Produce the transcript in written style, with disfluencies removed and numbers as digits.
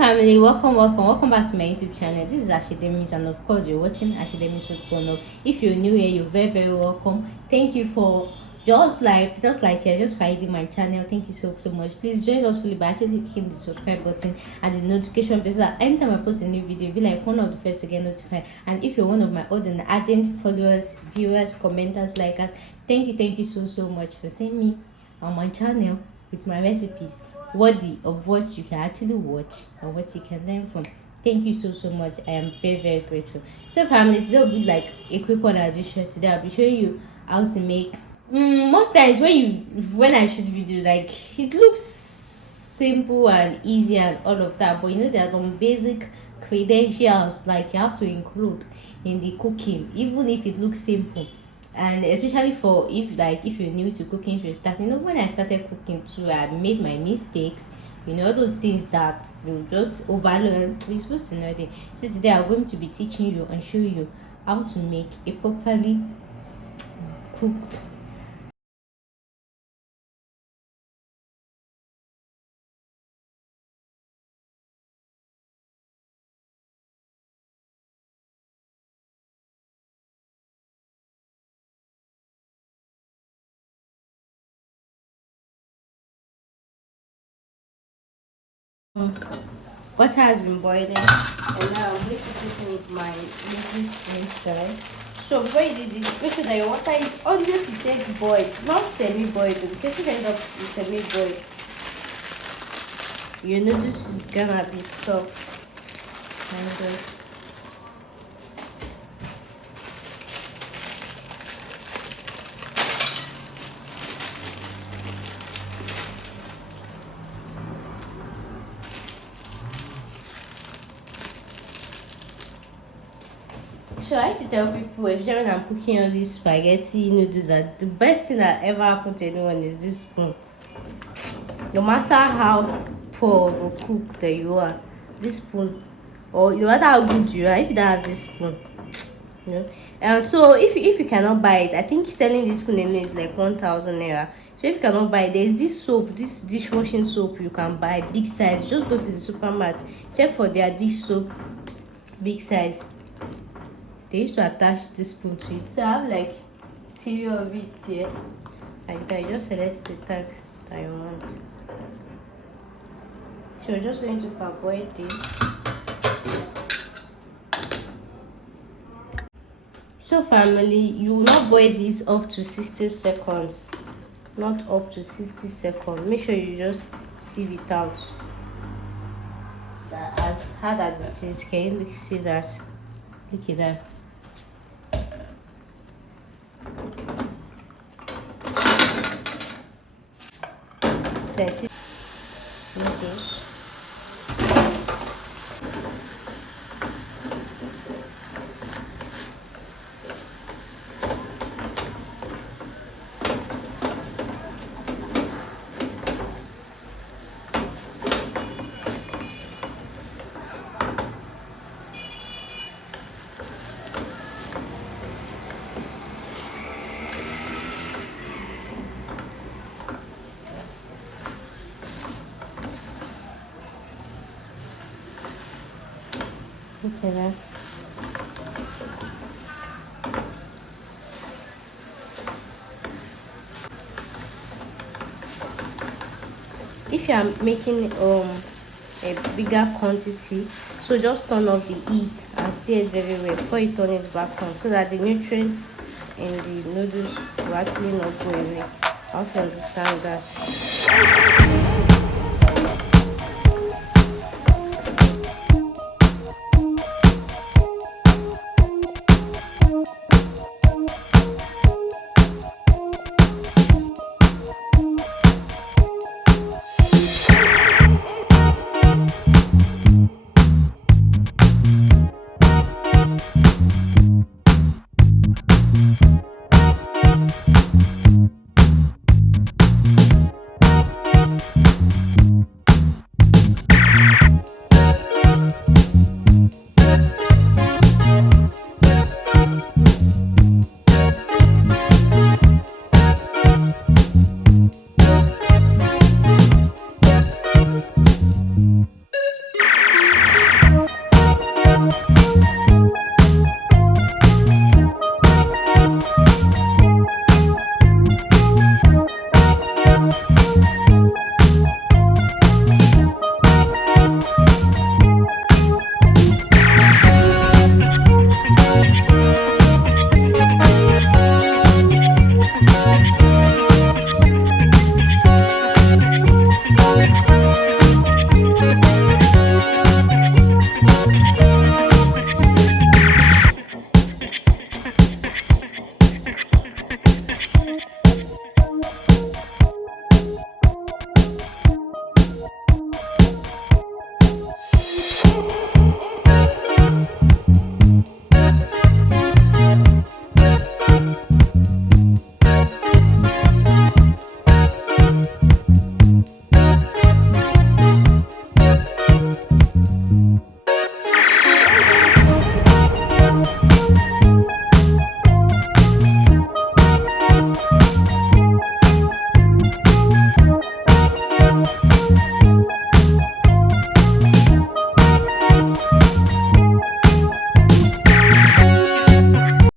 family, welcome back to my YouTube channel. This is Ashidemis, and of course you're watching Ashidemis with Bono. If you're new here, you're very welcome. Thank you for just you're just finding my channel. Thank you so much. Please join us fully by actually clicking the subscribe button and the notification bell so that anytime I post a new video, you'll be like one of the first to get notified. And if you're one of my ardent followers, viewers, commenters like us, thank you so much for seeing me on my channel with my recipes worthy of what you can actually watch and what you can learn from. Thank you so much. I am very grateful. So family, today will be like a quick one as usual. Today I'll be showing you how to make most times when I shoot videos, like, it looks simple and easy and all of that, but you know there's some basic credentials like you have to include in the cooking, even if it looks simple. And especially for if you're new to cooking, if you're starting, when I started cooking too, I made my mistakes, all those things that you just overlearn. You're supposed to know them. So today I'm going to be teaching you and show you how to make a properly cooked water has been boiling, and now I'm going to put in my noodles inside. So before you do this, make sure that your water is 100% boiled, not semi-boiled. Because if you end up with semi-boiled, your noodles is gonna be soft and good. So I used to tell people, especially when I'm cooking all these spaghetti noodles, that the best thing that ever happened to anyone is this spoon. No matter how poor of a cook that you are, this spoon, or no matter how good you are, if you don't have this spoon, And so if you cannot buy it, I think selling this spoon alone is like 1,000 naira. So if you cannot buy it, there's this soap, this dishwashing soap you can buy, big size. Just go to the supermarket, check for their dish soap, big size. They used to attach this spoon to it. So I have like 3 of it here. Like that. You just select the type that you want. So we're just going to parboil this. So family, you will not boil this up to 60 seconds. Not up to 60 seconds. Make sure you just sieve it out. As hard as it is, can you see that? Look at that. So I see noodles. Okay. If you are making a bigger quantity, so just turn off the heat and stir it very well before you turn it back on, so that the nutrients in the noodles will actually not go away. I hope you understand that.